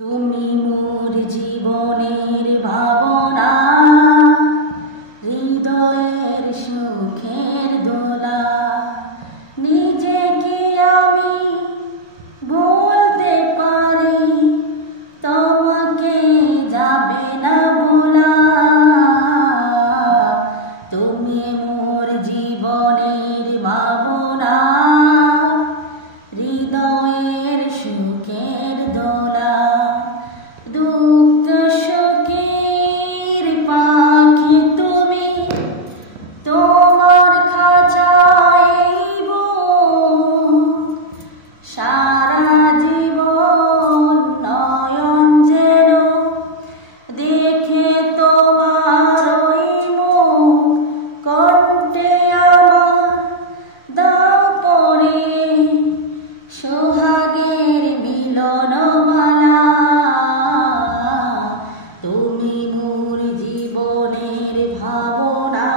তুমি মোর জীবনের ভাবনা, হৃদয়ের সুখের দোলা। নিজেকে আমি বলতে পারি, তোমাকে যাবে না বলা। তুমি মোর জীবনের ভাবনা, হৃদয়ের সুখের দোলা। দুঃখ সুখের পাখি তুমি, তোমার খাঁচায় সারা জীবন নয়ন যেন দেখে তোমার ওই মুখ। কণ্ঠে আমার দাও পরে সোহাগের মিলনমালা। তুমি মোর জীবনের ভাবনা,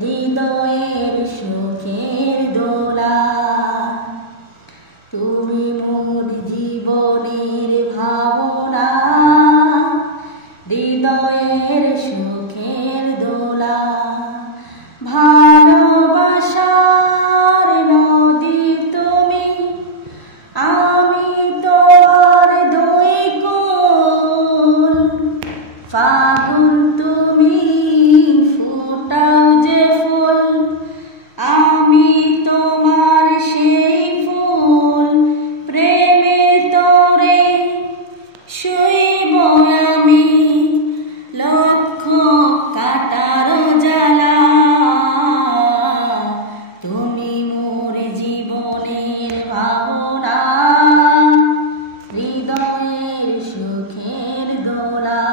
হৃদয়ের সুখের দোলা। তুমি মোর জীবনের ভাবনা, হৃদয়ের সুখের দোলা। ভালোবাসার নদী তুমি, আমি তোমার দুই কুল। ফাগুন তুমি, ফোটাও যে ফুল, আমি তোমার সেই ফুল। প্রেমে তোরে শুইব আমি, লক্ষ কাটার জ্বালা। তুমি মোর জীবনের ভাবনা, হৃদয়ের সুখের দোলা।